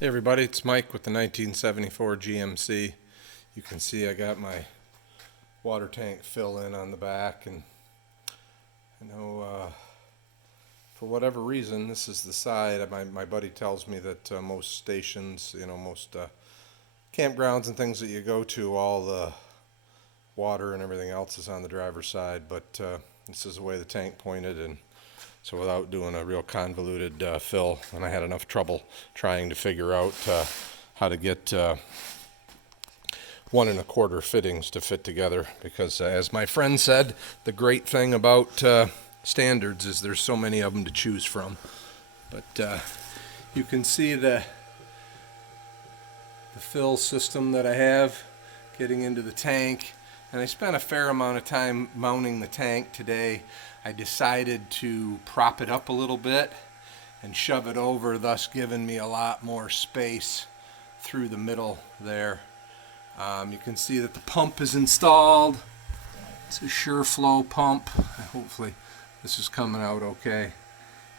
Hey everybody, it's Mike with the 1974 GMC. You can see I got my water tank fill in on the back, and I know for whatever reason this is the side. My buddy tells me that most stations, most campgrounds and things that you go to, all the water and everything else is on the driver's side, but this is the way the tank pointed, and so without doing a real convoluted fill, and I had enough trouble trying to figure out how to get 1 1/4 fittings to fit together, because as my friend said, the great thing about standards is there's so many of them to choose from. But you can see the fill system that I have getting into the tank, and I spent a fair amount of time mounting the tank today. I decided to prop it up a little bit and shove it over, thus giving me a lot more space through the middle there. You can see that the pump is installed. It's a SureFlow pump. Hopefully this is coming out okay.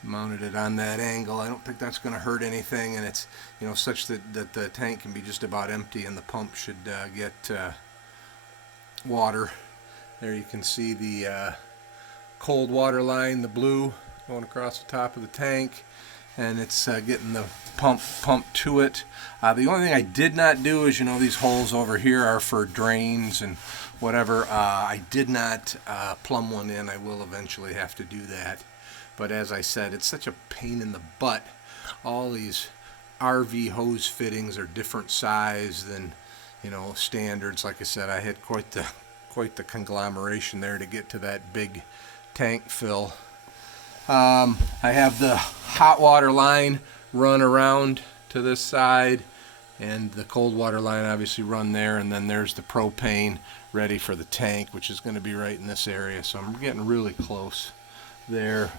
Mounted it on that angle. I don't think that's going to hurt anything, and it's such that the tank can be just about empty, and the pump should get water. There you can see the cold water line, the blue, going across the top of the tank, and it's getting the pump to it. The only thing I did not do is, these holes over here are for drains and whatever. I did not plumb one in. I will eventually have to do that. But as I said, it's such a pain in the butt. All these RV hose fittings are different size than standards. Like I said, I had quite the conglomeration there to get to that big tank fill. I have the hot water line run around to this side, and the cold water line obviously run there, and then there's the propane ready for the tank, which is going to be right in this area. So I'm getting really close there.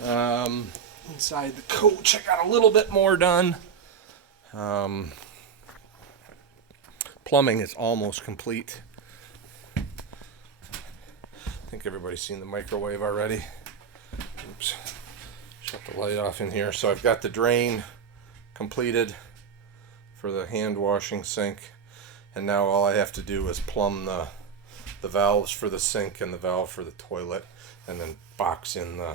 Inside the coach, I got a little bit more done. Plumbing is almost complete. I think everybody's seen the microwave already. Oops. Shut the light off in here. So I've got the drain completed for the hand washing sink, and now all I have to do is plumb the valves for the sink and the valve for the toilet, and then box in the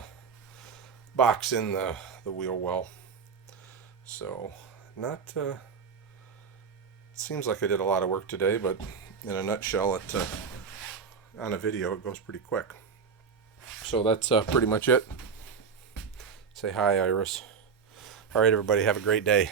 wheel well. So not it seems like I did a lot of work today, but in a nutshell, on a video it goes pretty quick. So that's pretty much it. Say hi, Iris. All right, everybody, have a great day.